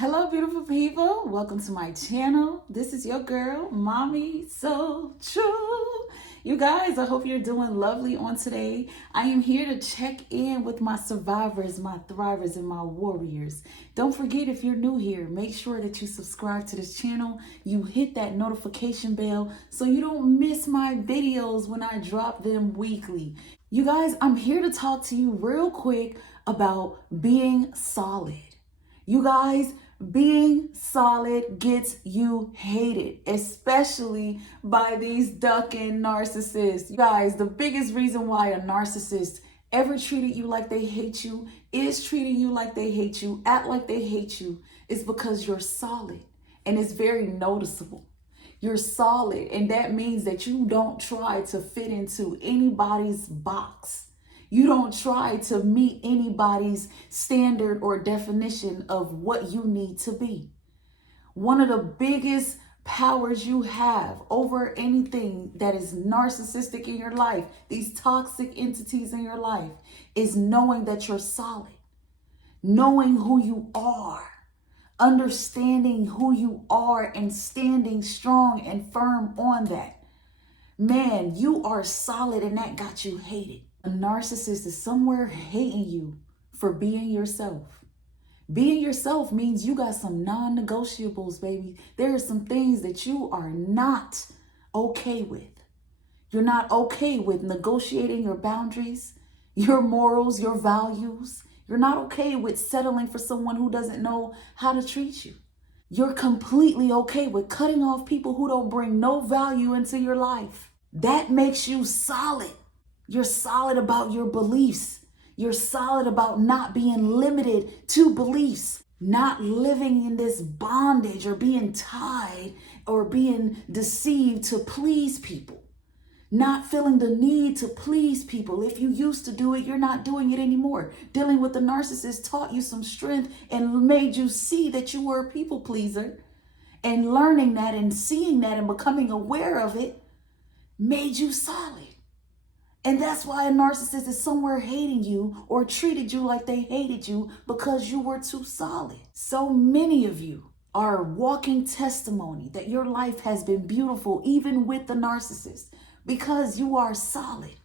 Hello, beautiful people. Welcome to my channel. This is your girl, Mommy So True. You guys, I hope you're doing lovely on today. I am here to check in with my survivors, my thrivers, and my warriors. Don't forget, if you're new here, make sure that you subscribe to this channel. You hit that notification bell so you don't miss my videos when I drop them weekly. You guys, I'm here to talk to you real quick about being solid. You guys, being solid gets you hated, especially by these ducking narcissists. You guys, the biggest reason why a narcissist ever treated you like they hate you, is treating you like they hate you, act like they hate you, is because you're solid. And it's very noticeable. You're solid, and that means that you don't try to fit into anybody's box. You don't try to meet anybody's standard or definition of what you need to be. One of the biggest powers you have over anything that is narcissistic in your life, these toxic entities in your life, is knowing that you're solid, knowing who you are, understanding who you are, and standing strong and firm on that. Man, you are solid, and that got you hated. A narcissist is somewhere hating you for being yourself. Being yourself means you got some non-negotiables, baby. There are some things that you are not okay with. You're not okay with negotiating your boundaries, your morals, your values. You're not okay with settling for someone who doesn't know how to treat you. You're completely okay with cutting off people who don't bring no value into your life. That makes you solid. You're solid about your beliefs. You're solid about not being limited to beliefs, not living in this bondage or being tied or being deceived to please people, not feeling the need to please people. If you used to do it, you're not doing it anymore. Dealing with the narcissist taught you some strength and made you see that you were a people pleaser, and learning that and seeing that and becoming aware of it made you solid. And that's why a narcissist is somewhere hating you or treated you like they hated you, because you were too solid. So many of you are a walking testimony that your life has been beautiful even with the narcissist, because you are solid.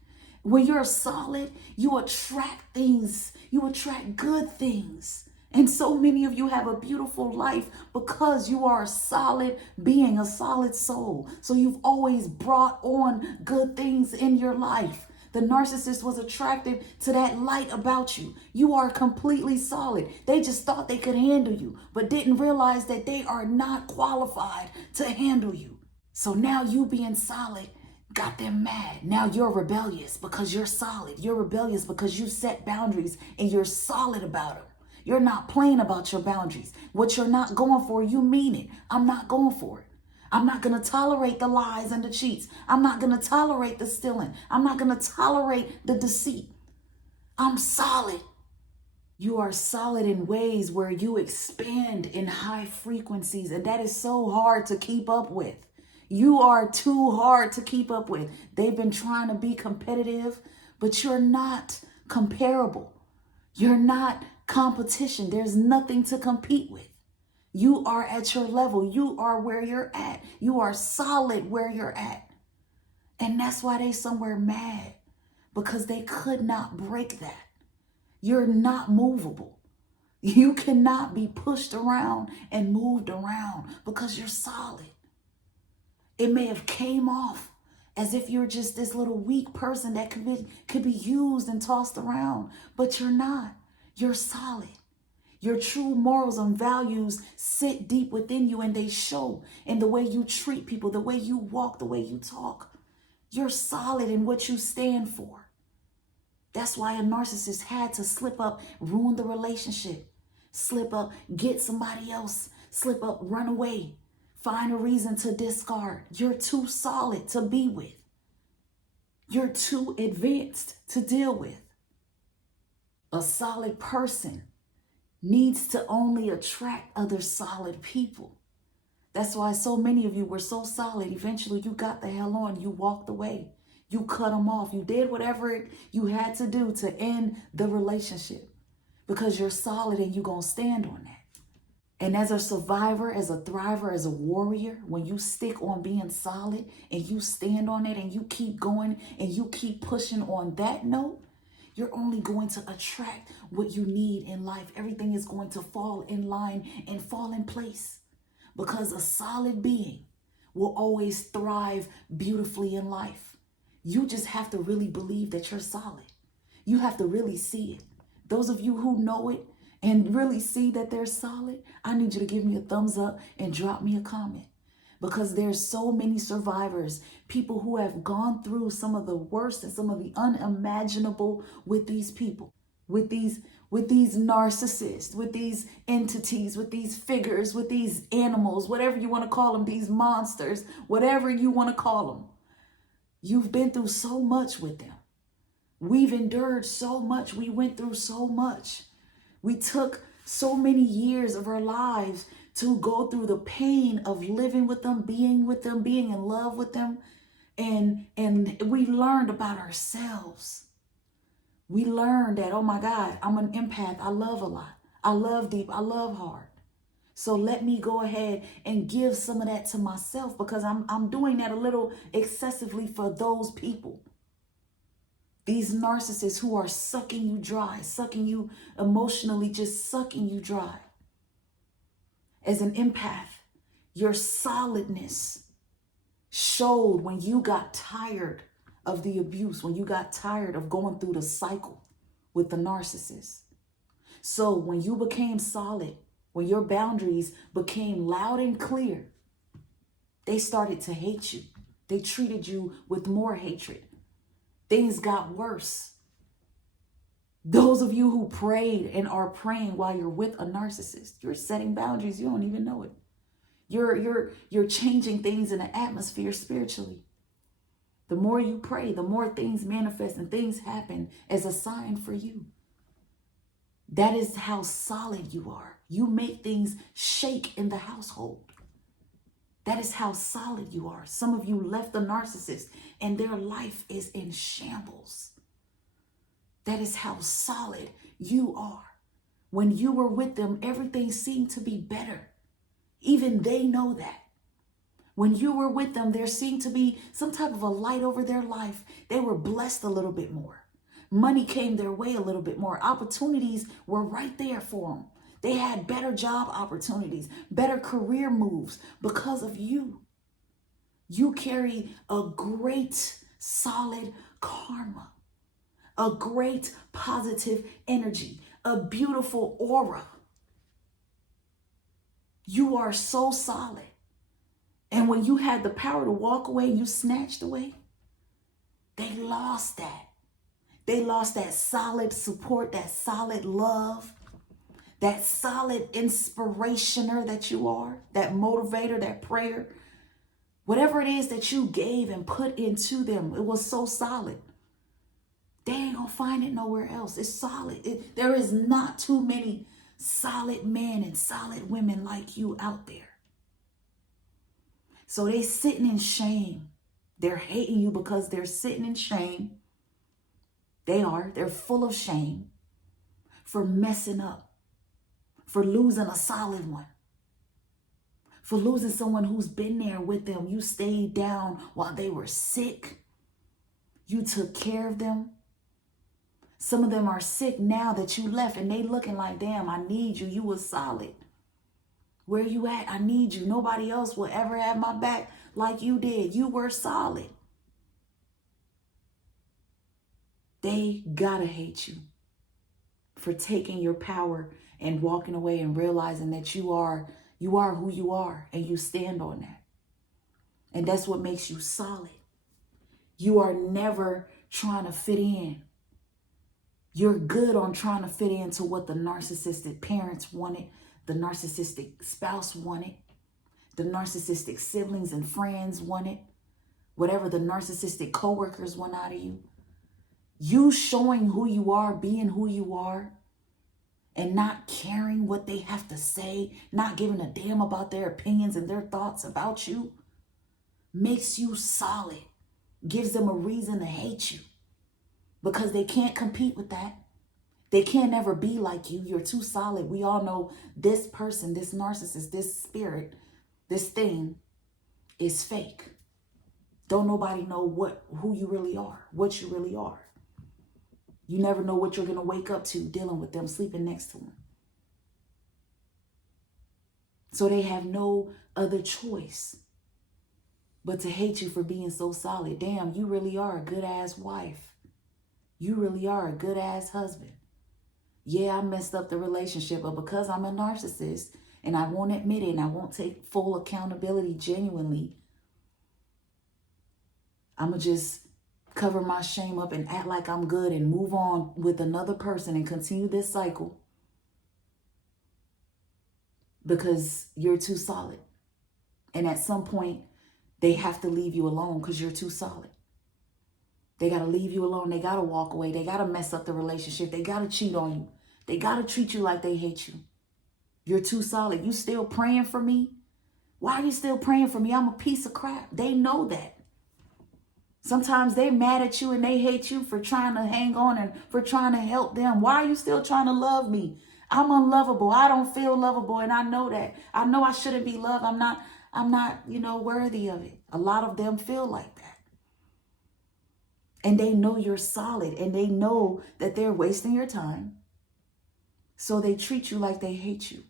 When you're solid, you attract things. You attract good things. And so many of you have a beautiful life because you are a solid being, a solid soul. So you've always brought on good things in your life. The narcissist was attracted to that light about you. You are completely solid. They just thought they could handle you, but didn't realize that they are not qualified to handle you. So now you being solid got them mad. Now you're rebellious because you're solid. You're rebellious because you set boundaries and you're solid about them. You're not playing about your boundaries. What you're not going for, you mean it. I'm not going for it. I'm not going to tolerate the lies and the cheats. I'm not going to tolerate the stealing. I'm not going to tolerate the deceit. I'm solid. You are solid in ways where you expand in high frequencies, and that is so hard to keep up with. You are too hard to keep up with. They've been trying to be competitive, but you're not comparable. You're not competition. There's nothing to compete with. You are at your level. You are where you're at. You are solid where you're at. And that's why they somewhere mad, because they could not break that. You're not movable. You cannot be pushed around and moved around because you're solid. It may have came off as if you're just this little weak person that could be used and tossed around, but you're not. You're solid. Your true morals and values sit deep within you, and they show in the way you treat people, the way you walk, the way you talk. You're solid in what you stand for. That's why a narcissist had to slip up, ruin the relationship, slip up, get somebody else, slip up, run away, find a reason to discard. You're too solid to be with. You're too advanced to deal with. A solid person needs to only attract other solid people. That's why so many of you were so solid. Eventually you got the hell on. You walked away. You cut them off. You did whatever you had to do to end the relationship, because you're solid and you're going to stand on that. And as a survivor, as a thriver, as a warrior, when you stick on being solid and you stand on it and you keep going and you keep pushing on that note, you're only going to attract what you need in life. Everything is going to fall in line and fall in place, because a solid being will always thrive beautifully in life. You just have to really believe that you're solid. You have to really see it. Those of you who know it and really see that they're solid, I need you to give me a thumbs up and drop me a comment, because there's so many survivors, people who have gone through some of the worst and some of the unimaginable with these people, with these narcissists, with these entities, with these figures, with these animals, whatever you want to call them, these monsters, whatever you want to call them. You've been through so much with them. We've endured so much. We went through so much. We took so many years of our lives to go through the pain of living with them, being in love with them. And we learned about ourselves. We learned that, oh my God, I'm an empath. I love a lot. I love deep. I love hard. So let me go ahead and give some of that to myself, because I'm doing that a little excessively for those people. These narcissists who are sucking you dry, sucking you emotionally, just sucking you dry. As an empath, your solidness showed when you got tired of the abuse, when you got tired of going through the cycle with the narcissist. So when you became solid, when your boundaries became loud and clear, they started to hate you. They treated you with more hatred. Things got worse. Those of you who prayed and are praying while you're with a narcissist, you're setting boundaries. You don't even know it. You're changing things in the atmosphere spiritually. The more you pray, the more things manifest and things happen as a sign for you. That is how solid you are. You make things shake in the household. That is how solid you are. Some of you left the narcissist and their life is in shambles. That is how solid you are. When you were with them, everything seemed to be better. Even they know that. When you were with them, there seemed to be some type of a light over their life. They were blessed a little bit more. Money came their way a little bit more. Opportunities were right there for them. They had better job opportunities, better career moves because of you. You carry a great, solid karma, a great positive energy, a beautiful aura. You are so solid. And when you had the power to walk away, you snatched away. They lost that. They lost that solid support, that solid love, that solid inspirationer that you are, that motivator, that prayer. Whatever it is that you gave and put into them, it was so solid. They ain't gonna find it nowhere else. It's solid. There is not too many solid men and solid women like you out there. So they sitting in shame. They're hating you because they're sitting in shame. They're full of shame for messing up, for losing a solid one, for losing someone who's been there with them. You stayed down while they were sick. You took care of them. Some of them are sick now that you left and they looking like, damn, I need you. You was solid. Where you at? I need you. Nobody else will ever have my back like you did. You were solid. They gotta hate you for taking your power and walking away and realizing that you are who you are and you stand on that. And that's what makes you solid. You are never trying to fit in. You're good on trying to fit into what the narcissistic parents wanted, the narcissistic spouse wanted, the narcissistic siblings and friends wanted, whatever the narcissistic coworkers want out of you. You showing who you are, being who you are, and not caring what they have to say, not giving a damn about their opinions and their thoughts about you, makes you solid, gives them a reason to hate you, because they can't compete with that. They can't never be like you. You're too solid. We all know this person, this narcissist, this spirit, this thing is fake. Don't nobody know who you really are, what you really are. You never know what you're going to wake up to dealing with them, sleeping next to them. So they have no other choice but to hate you for being so solid. Damn, you really are a good ass wife. You really are a good ass husband. Yeah, I messed up the relationship, but because I'm a narcissist and I won't admit it and I won't take full accountability genuinely, I'm going to just cover my shame up and act like I'm good and move on with another person and continue this cycle because you're too solid. And at some point, they have to leave you alone because you're too solid. They got to leave you alone. They got to walk away. They got to mess up the relationship. They got to cheat on you. They got to treat you like they hate you. You're too solid. You still praying for me? Why are you still praying for me? I'm a piece of crap. They know that. Sometimes they're mad at you and they hate you for trying to hang on and for trying to help them. Why are you still trying to love me? I'm unlovable. I don't feel lovable. And I know that. I know I shouldn't be loved. I'm not, worthy of it. A lot of them feel like that. And they know you're solid and they know that they're wasting your time. So they treat you like they hate you.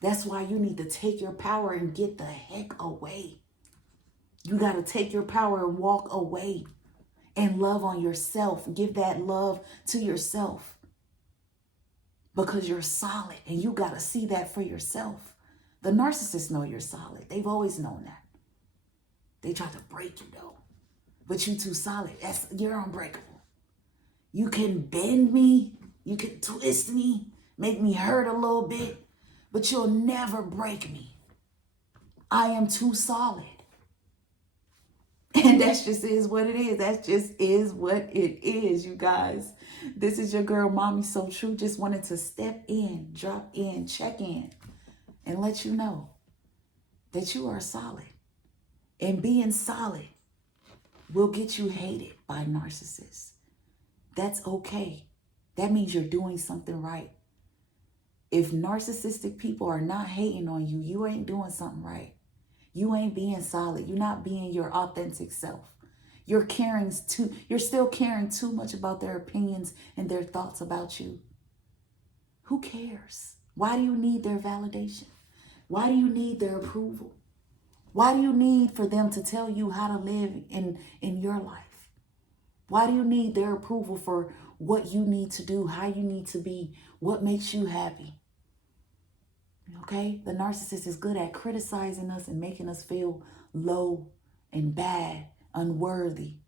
That's why you need to take your power and get the heck away. You got to take your power and walk away and love on yourself. Give that love to yourself because you're solid and you got to see that for yourself. The narcissists know you're solid. They've always known that. They try to break you though, but you too solid. You're unbreakable. You can bend me. You can twist me, make me hurt a little bit, but you'll never break me. I am too solid. And that just is what it is. That just is what it is, you guys. This is your girl, Mommy So True. Just wanted to step in, drop in, check in, and let you know that you are solid. And being solid will get you hated by narcissists. That's okay. That means you're doing something right. If narcissistic people are not hating on you, you ain't doing something right. You ain't being solid. You're not being your authentic self. You're still caring too much about their opinions and their thoughts about you. Who cares? Why do you need their validation? Why do you need their approval? Why do you need for them to tell you how to live in your life? Why do you need their approval for what you need to do, how you need to be, what makes you happy? Okay? The narcissist is good at criticizing us and making us feel low and bad, unworthy.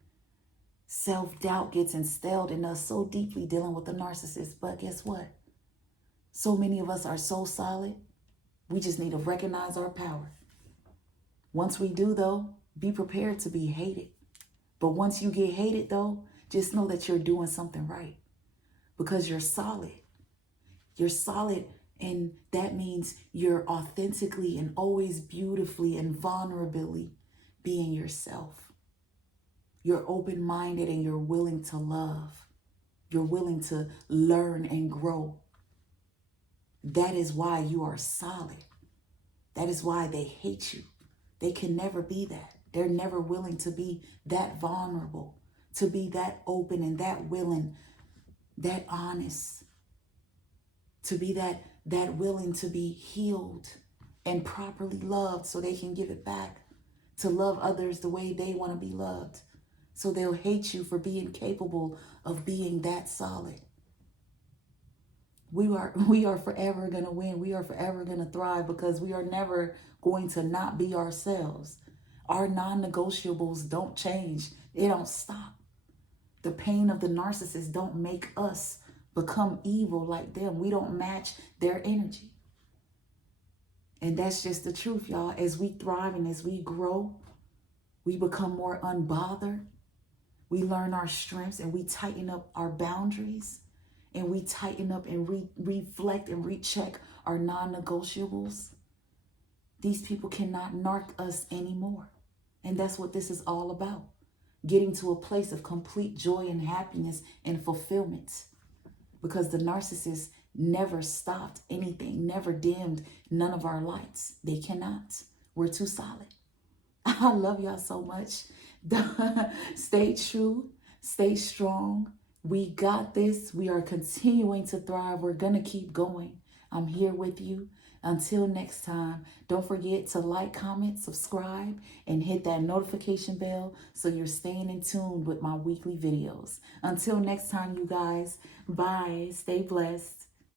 Self-doubt gets instilled in us so deeply dealing with the narcissist. But guess what? So many of us are so solid. We just need to recognize our power. Once we do, though, be prepared to be hated. But once you get hated, though, just know that you're doing something right because you're solid. You're solid, and that means you're authentically and always beautifully and vulnerably being yourself. You're open-minded and you're willing to love. You're willing to learn and grow. That is why you are solid. That is why they hate you. They can never be that. They're never willing to be that vulnerable, to be that open and that willing, that honest, to be that willing to be healed and properly loved so they can give it back, to love others the way they want to be loved. So they'll hate you for being capable of being that solid. We are forever going to win. We are forever going to thrive because we are never going to not be ourselves. Our non-negotiables don't change. They don't stop. The pain of the narcissist don't make us become evil like them. We don't match their energy. And that's just the truth, y'all. As we thrive and as we grow, we become more unbothered. We learn our strengths and we tighten up our boundaries. And we tighten up and reflect and recheck our non-negotiables. These people cannot narc us anymore. And that's what this is all about. Getting to a place of complete joy and happiness and fulfillment. because the narcissist never stopped anything, never dimmed none of our lights. They cannot. We're too solid. I love y'all so much. Stay true, stay strong. We got this. We are continuing to thrive. We're going to keep going. I'm here with you. Until next time, don't forget to like, comment, subscribe, and hit that notification bell so you're staying in tune with my weekly videos. Until next time, you guys, bye. Stay blessed.